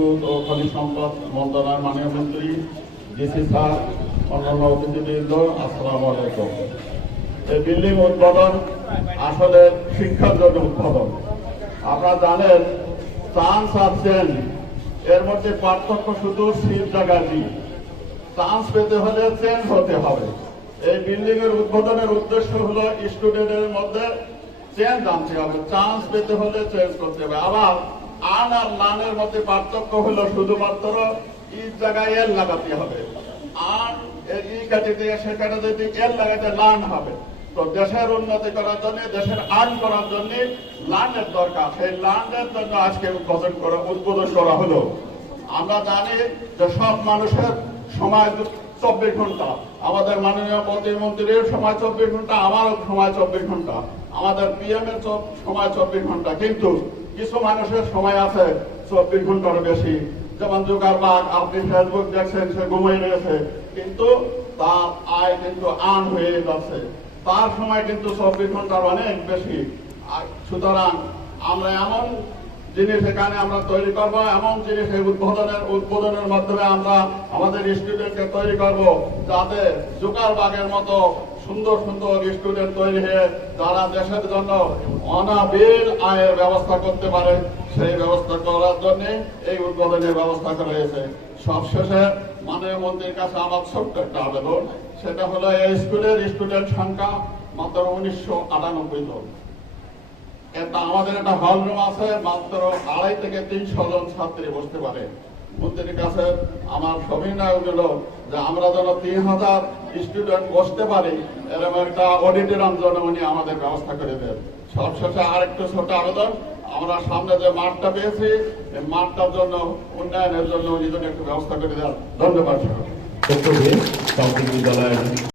বিদ্যুৎ ও খনিজ সম্পদ মন্ত্রণালয়ের মাননীয় মন্ত্রী ডিসি স্যার, অন্যান্য অতিথিবৃন্দ, আসসালামু আলাইকুম। এই বিল্ডিং উদ্বোধন আসলে শিক্ষার জন্য উদ্বোধন। আপনারা জানেন চান্স আর চেঞ্জ এর মধ্যে পার্থক্য শুধু সিট জায়গাটি। চান্স পেতে হলে চেঞ্জ হতে হবে। এই বিল্ডিং এর উদ্বোধনের উদ্দেশ্য হলো স্টুডেন্টের মধ্যে চেঞ্জ আনতে হবে, চান্স পেতে হলে চেঞ্জ করতে হবে। আবার আন আর লানের মধ্যে পার্থক্য হলো শুধুমাত্র ইর জায়গায় এল লাগাতে হবে। আন ই কাটি দিয়ে সেখানে যদি এল লাগাতে লান হবে। তো দেশের উন্নতি করার জন্য, দেশের আর্ন করার জন্য লান্ডের দরকার। সেই লান্ডের জন্য আজকে উদ্বোধন করা হলো। আমরা জানি যে সব মানুষের সময় 24 ঘন্টা, আমাদের মাননীয় প্রতিমন্ত্রীর সময় 24 ঘন্টা, আমারও সময় 24 ঘন্টা, আমাদের পিএম এর সময় 24 ঘন্টা। কিন্তু কিছু মানুষের সময় আছে 24 ঘন্টার বেশি। যেমন জোগাড়বাগ, আপনি ফেসবুক দেখছেন, সে ঘুমিয়ে রয়েছে, কিন্তু তার আয় কিন্তু আর্ন হয়ে যাচ্ছে। তার সময় কিন্তু 24 ঘন্টার অনেক বেশি। সুতরাং আমরা এমন জিনিস এখানে আমরা তৈরি করব, এমন জিনিস এই উদ্বোধনের মাধ্যমে আমরা আমাদের স্টুডেন্টকে তৈরি করব, যাতে জোগাড়বাগের মতো সুন্দর সুন্দর স্টুডেন্ট তৈরি হয়ে যারা দেশের জন্য অনাবিল আয়ের ব্যবস্থা করতে পারে। সেই ব্যবস্থা করার জন্য এই উদ্বোধনের ব্যবস্থা করা হয়েছে। সবশেষে মাননীয় মন্ত্রীর কাছে আমার ছোট্ট একটা আবেদন, সেটা হলো এই স্কুলের স্টুডেন্ট সংখ্যা মাত্র 1998 জন। আমাদের একটা হল রুম আছে, মাত্র 250 থেকে 300 জন ছাত্রী বসতে পারে। মন্ত্রীর কাছে আমার সবিনয় হলো যে আমরা যেন 3000 স্টুডেন্ট বসতে পারি, এরকম একটা অডিটোরিয়াম যেন উনি আমাদের ব্যবস্থা করে দেন। সবশেষে আরেকটু ছোট আবেদন, আমরা সামনে যে মাঠটা পেয়েছি, এই মাঠটার জন্য উন্নয়নের জন্য উনি যদি একটু ব্যবস্থা করে দেন। ধন্যবাদ।